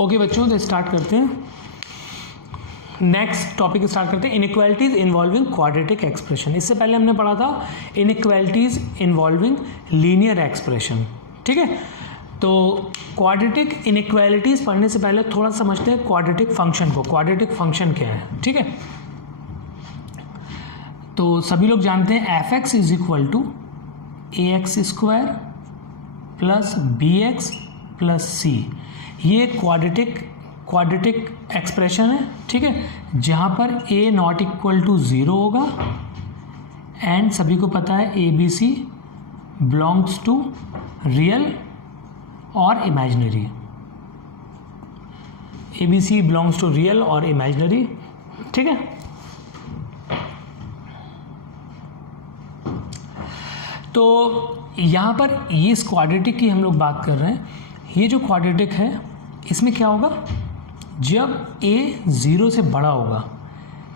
Okay बच्चों, तो start करते हैं। नेक्स्ट टॉपिक स्टार्ट करते हैं, इनइक्वालिटीज इन्वॉल्विंग क्वाड्रेटिक एक्सप्रेशन। इससे पहले हमने पढ़ा था इनइक्वालिटीज इन्वॉल्विंग लीनियर एक्सप्रेशन। ठीक है, तो क्वाड्रेटिक इनइक्वालिटीज पढ़ने से पहले थोड़ा समझते हैं क्वाड्रेटिक फंक्शन को। क्वाड्रेटिक फंक्शन क्या है? ठीक है, तो सभी लोग जानते हैं F X is equal to A X square plus B X plus C. ये क्वाड्रेटिक एक्सप्रेशन है। ठीक है, जहाँ पर a नॉट इक्वल टू 0 होगा एंड सभी को पता है A B C belongs to real और imaginary. A B C belongs to real और इमेजिनरी। ठीक है, तो यहाँ पर ये इस क्वाड्रेटिक की हम लोग बात कर रहे हैं। ये जो क्वाड्रेटिक है इसमें क्या होगा, जब a 0 से बड़ा होगा,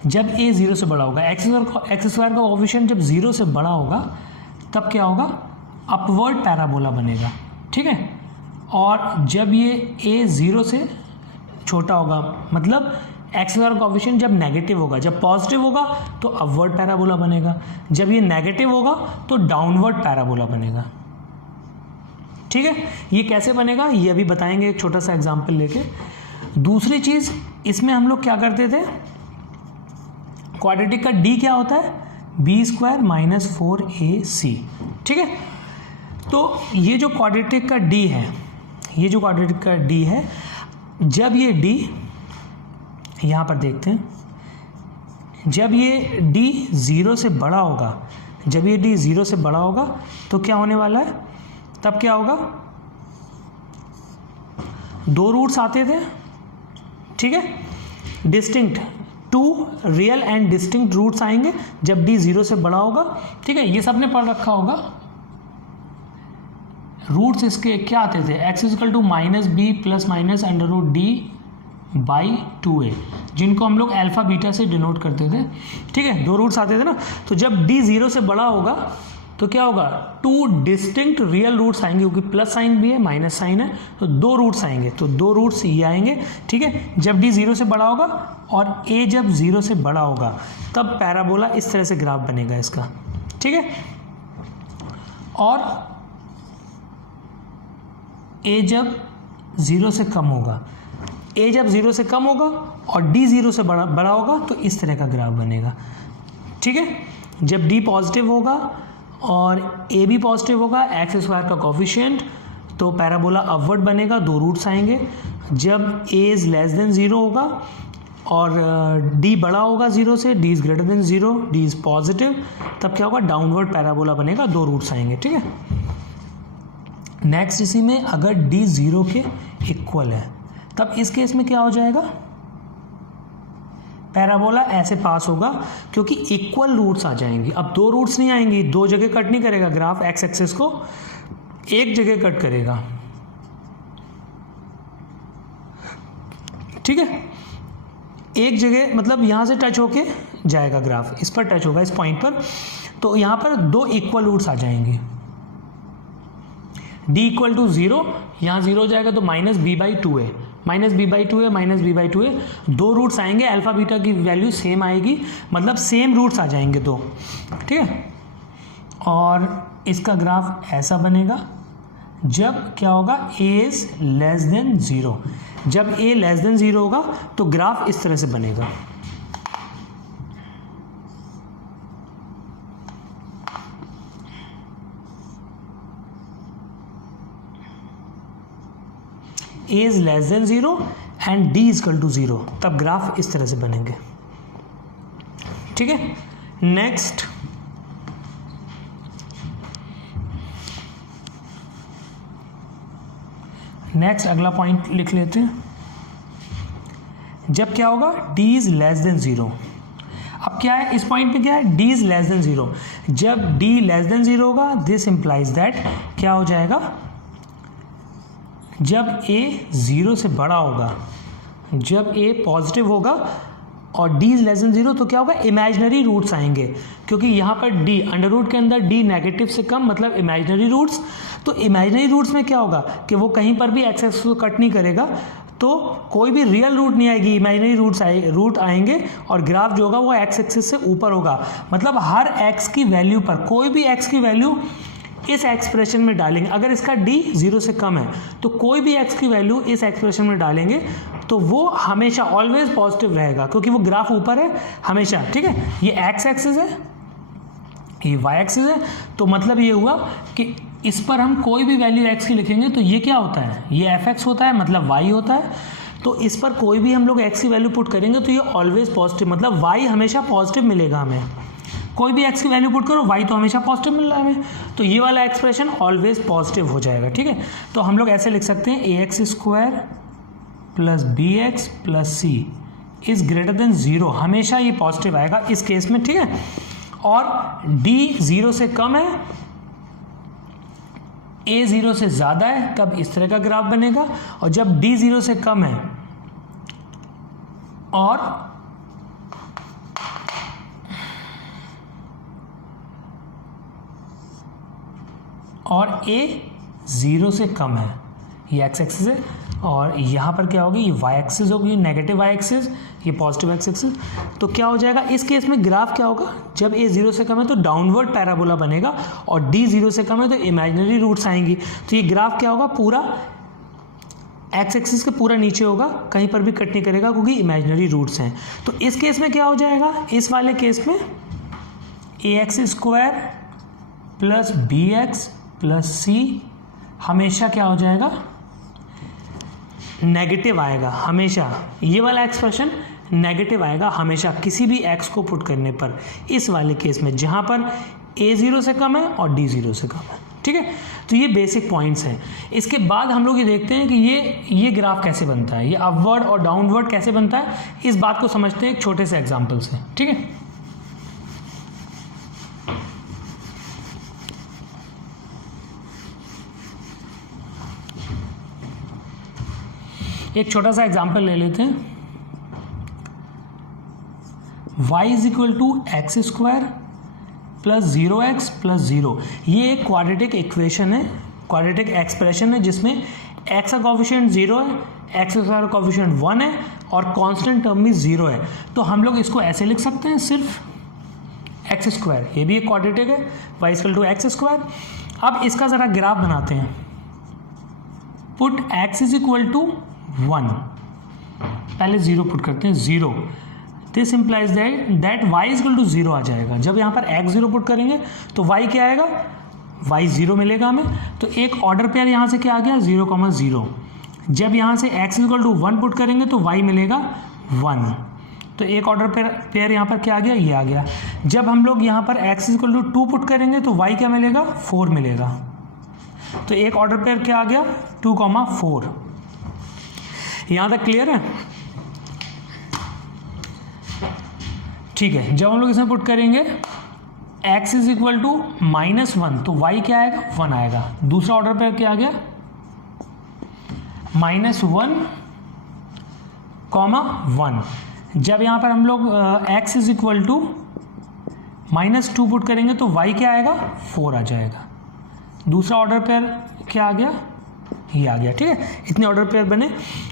जब a 0 से बड़ा होगा, एक्स स्क्वायर का कोएफिशिएंट जब 0 से बड़ा होगा तब क्या होगा, अपवर्ड पैराबोला बनेगा। ठीक है, और जब ये a 0 से छोटा होगा, मतलब एक्स स्क्वायर का कोएफिशिएंट जब नेगेटिव होगा, जब पॉजिटिव होगा तो अपवर्ड पैराबोला बनेगा, जब ये नेगेटिव होगा तो डाउनवर्ड पैराबोला बनेगा। ठीक है, ये कैसे बनेगा ये अभी बताएंगे एक छोटा सा एग्जांपल लेके। दूसरी चीज, इसमें हम लोग क्या करते थे, क्वाड्रेटिक का डी क्या होता है, बी स्क्वायर माइनस 4ac। ठीक है, तो ये जो क्वाड्रेटिक का डी है, ये जो क्वाड्रेटिक का डी है, जब ये डी यहाँ पर देखते हैं, जब ये डी 0 से बड़ा होगा, जब ये डी 0 से बड़ा होगा तो क्या होने वाला है, तब क्या होगा, दो रूट्स आते थे। ठीक है, distinct, two real and distinct roots आएंगे जब डी 0 से बड़ा होगा। ठीक है, ये सबने पढ़ रखा होगा। रूट्स इसके क्या आते थे, x equal to minus b plus minus under root D by 2a, जिनको हम लोग अल्फा बीटा से डिनोट करते थे। ठीक है, दो रूट्स आते थे ना, तो जब d 0 से बड़ा होगा तो क्या होगा, टू डिस्टिंक्ट रियल रूट्स आएंगे, क्योंकि प्लस साइन भी है माइनस साइन है, तो दो रूट्स आएंगे, तो दो रूट्स ये आएंगे। ठीक है, जब d 0 से बड़ा होगा और a जब 0 से बड़ा होगा तब पैराबोला इस तरह से ग्राफ बनेगा इसका। ठीक है, और a जब 0 से कम होगा, a जब 0 से कम होगा और d 0 से बड़ा होगा तो इस तरह का ग्राफ बनेगा। ठीक है, जब d पॉजिटिव होगा और a भी पॉजिटिव होगा, एक्स स्क्वायर का कोएफिशिएंट, तो पैराबोला अपवर्ड बनेगा, दो रूट्स आएंगे। जब a इज लेस देन 0 होगा और d बड़ा होगा 0 से, d is greater than 0, d is positive, तब क्या होगा, डाउनवर्ड पैराबोला बनेगा, दो रूट्स आएंगे। ठीक है, नेक्स्ट इसी में अगर d 0 के इक्वल है तब इस केस में क्या हो जाएगा, पैराबोला ऐसे पास होगा, क्योंकि इक्वल रूट्स आ जाएंगी। अब दो रूट्स नहीं आएंगी, दो जगह कट नहीं करेगा ग्राफ, एक्स एक्सिस को एक जगह कट करेगा। ठीक है, एक जगह, मतलब यहां से टच होके जाएगा ग्राफ, इस पर टच होगा, इस पॉइंट पर, तो यहां पर दो इक्वल रूट्स आ जाएंगे। d इक्वल टू 0, यहाँ 0 हो जाएगा तो minus b by 2a, minus b by 2a, minus b by 2a, दो रूट्स आएंगे, अल्फा बीटा की वैल्यू सेम आएगी, मतलब सेम रूट्स आ जाएंगे दो। ठीक है, और इसका ग्राफ ऐसा बनेगा जब क्या होगा, a इज लेस देन 0। जब a लेस देन 0 होगा तो ग्राफ इस तरह से बनेगा। a is less than 0 and d is equal to 0, तब ग्राफ इस तरह से बनेंगे। ठीक है, नेक्स्ट अगला पॉइंट लिख लेते हैं। जब क्या होगा, d इज लेस देन 0। अब क्या है इस पॉइंट पे, क्या है, d इज लेस देन 0। जब d लेस देन 0 होगा, दिस इंप्लाइज दैट क्या हो जाएगा, जब a 0 से बड़ा होगा, जब a पॉजिटिव होगा और d इज लेस देन 0 तो क्या होगा, इमेजिनरी रूट्स आएंगे, क्योंकि यहाँ पर d अंडर रूट के अंदर d नेगेटिव से कम, मतलब इमेजिनरी रूट्स। तो इमेजिनरी रूट्स में क्या होगा कि वो कहीं पर भी एक्स एक्सिस को कट नहीं करेगा, तो कोई भी रियल रूट नहीं आएगी, इमेजिनरी रूट आएंगे और ग्राफ जो होगा वो एक्स एक्सिस से ऊपर होगा। मतलब हर एक्स की वैल्यू पर, कोई भी एक्स की वैल्यू इस एक्सप्रेशन में डालेंगे, अगर इसका डी 0 से कम है तो कोई भी एक्स की वैल्यू इस एक्सप्रेशन में डालेंगे तो वो हमेशा ऑलवेज पॉजिटिव रहेगा, क्योंकि वो ग्राफ ऊपर है हमेशा। ठीक है, ये एक्स एक्सिस है, ये वाई एक्सिस है, तो मतलब ये हुआ कि इस पर हम कोई भी वैल्यू x की लिखेंगे तो ये क्या होता है, ये एफ एक्स होता है, मतलब y होता है। तो इस पर कोई भी हम लोग x की वैल्यू पुट करेंगे तो ये ऑलवेज पॉजिटिव, मतलब y हमेशा पॉजिटिव मिलेगा हमें। कोई भी x की वैल्यू पुट करो, y तो हमेशा पॉजिटिव मिल रहा है हमें, तो ये वाला एक्सप्रेशन ऑलवेज पॉजिटिव हो जाएगा। ठीक है, तो हम लोग ऐसे लिख सकते हैं ax square plus bx plus c is greater than 0, हमेशा ये पॉजिटिव आएगा इस केस में। ठीक है, और d 0 से कम है, a 0 से ज़्यादा है, तब इस तरह का ग्राफ बनेगा, और जब d 0 से कम है और a 0 से कम है, ये x एक्सिस है, और यहाँ पर क्या होगी, ये y एक्सिस होगी, नेगेटिव y एक्सिस, ये पॉजिटिव x एक्सिस। तो क्या हो जाएगा इस केस में, ग्राफ क्या होगा, जब a 0 से कम है तो डाउनवर्ड पैराबोला बनेगा, और d 0 से कम है तो इमेजिनरी रूट्स आएंगी। तो ये ग्राफ क्या होगा, पूरा x एक्सिस के पूरा नीचे होगा, कहीं पर भी कट नहीं करेगा क्योंकि इमेजिनरी रूट्स हैं। तो इस केस में क्या हो जाएगा, इस वाले केस में ax square plus bx plus c हमेशा क्या हो जाएगा, नेगेटिव आएगा हमेशा। ये वाला एक्सप्रेशन नेगेटिव आएगा हमेशा किसी भी x को पुट करने पर, इस वाले केस में जहाँ पर a 0 से कम है और d 0 से कम है। ठीक है, तो ये बेसिक पॉइंट्स हैं। इसके बाद हम लोग ये देखते हैं कि ये ग्राफ कैसे बनता है, ये अपवर्ड और डाउनवर्ड कैसे बनता है, इस बात को समझते हैं एक छोटे से एग्जाम्पल से। ठीक है, एक छोटा सा एग्जाम्पल ले लेते हैं। y is equal to x square plus 0x plus 0, ये एक क्वाड्रेटिक इक्वेशन है, क्वाड्रेटिक एक्सप्रेशन है जिसमें x का कोफिशिएंट 0 है, x का कोफिशिएंट 1 है और कांस्टेंट टर्म भी 0 है। तो हम लोग इसको ऐसे लिख सकते हैं, सिर्फ एक्स स्क्वायर, ये भी एक क्वाड्रेटिक है, y is equal to x square. अब इसका ज़रा ग्राफ बनाते हैं, put x is equal to 1, पहले 0 पुट करते हैं, 0, this implies that y is equal to 0 आ जाएगा। जब यहाँ पर x 0 पुट करेंगे तो y क्या आएगा, y 0 मिलेगा हमें। तो एक ऑर्डर पेयर यहाँ से क्या आ गया, 0,0। जब यहाँ से x is equal to 1 put करेंगे तो y मिलेगा 1, तो एक ऑर्डर पेयर यहाँ पर क्या आ गया, ये आ गया। जब हम लोग यहाँ पर x is equal to 2 put करेंगे तो y क्या मिलेगा, 4 मिलेगा। तो एक ऑर्डर पेयर क्या आ गया, 2,4। यहाँ तक क्लियर है? ठीक है, जब हम लोग इसमें पुट करेंगे x इज इक्वल टू -1 तो y क्या आएगा, 1 आएगा। दूसरा ऑर्डर पेयर क्या आ गया, -1,1। जब यहाँ पर हम लोग x is equal to -2 put करेंगे तो y क्या आएगा, 4 आ जाएगा। दूसरा ऑर्डर पेयर क्या आ गया, ये आ गया। ठीक है, इतने ऑर्डर पेयर बने।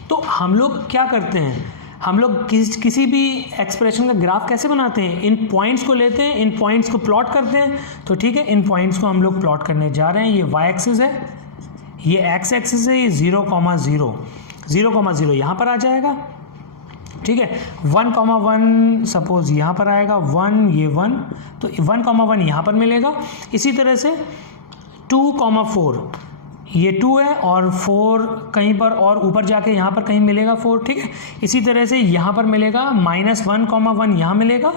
तो हम लोग क्या करते हैं, हम लोग किसी भी एक्सप्रेशन का ग्राफ कैसे बनाते हैं, इन पॉइंट्स को लेते हैं, इन पॉइंट्स को प्लॉट करते हैं। तो ठीक है, इन पॉइंट्स को हम लोग प्लॉट करने जा रहे हैं। ये y एक्सिस है, ये x एक्सिस है, ये 0,0, 0,0 यहाँ पर आ जाएगा। ठीक है, 1,1 सपोज यहाँ पर आएगा, 1, ये 1, तो 1,1 यहाँ पर मिलेगा। इसी तरह से 2,4 ये 2 है और 4 कहीं पर और ऊपर जाके यहाँ पर कहीं मिलेगा 4। ठीक है, इसी तरह से यहाँ पर मिलेगा -1,1 यहाँ मिलेगा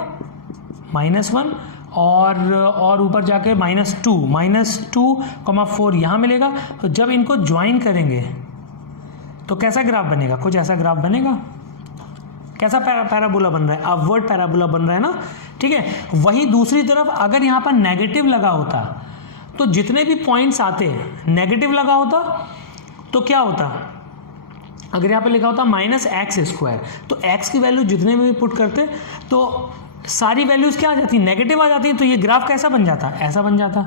-1 और ऊपर जाके -2,4 यहाँ मिलेगा। तो जब इनको ज्वाइन करेंगे तो कैसा ग्राफ बनेगा, कुछ ऐसा ग्राफ बनेगा। कैसा पैराबोला बन रहा है, अपवर्ड पैराबोला बन रहा है ना। ठीक है, वही दूसरी तरफ अगर यहाँ पर नेगेटिव लगा होता तो जितने भी पॉइंट्स आते नेगेटिव लगा होता तो क्या होता, अगर यहाँ पे लिखा होता -x², तो x की वैल्यू जितने में भी पुट करते तो सारी वैल्यूज़ क्या आ जाती, नेगेटिव आ जाती। तो ये ग्राफ कैसा बन जाता, ऐसा बन जाता।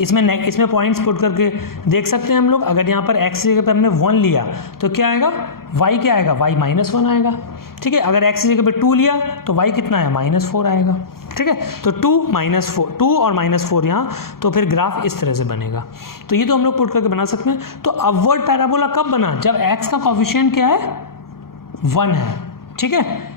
इसमें पॉइंट्स पुट करके देख सकते हैं हम लोग। अगर यहाँ पर x की जगह पे हमने 1 लिया तो क्या आएगा, y क्या आएगा, y -1 आएगा। ठीक है, अगर x की जगह पे 2 लिया तो y कितना है, -4 आएगा। ठीक है, तो 2 और -4 यहाँ, तो फिर ग्राफ इस तरह से बनेगा। तो ये तो हम लोग पुट करके बना सकते हैं। तो अपवर्ड पैराबोला कब बना, जब x का कोफिशिएंट क्या है, 1 है। ठीक है,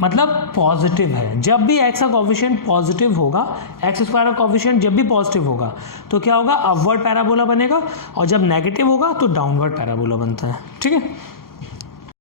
मतलब पॉजिटिव है। जब भी x का कोफिशिएंट पॉजिटिव होगा, x स्क्वायर का कोफिशिएंट जब भी पॉजिटिव होगा तो क्या होगा, अपवर्ड पैराबोला बनेगा, और जब नेगेटिव होगा तो डाउनवर्ड पैराबोला बनता है। ठीक है।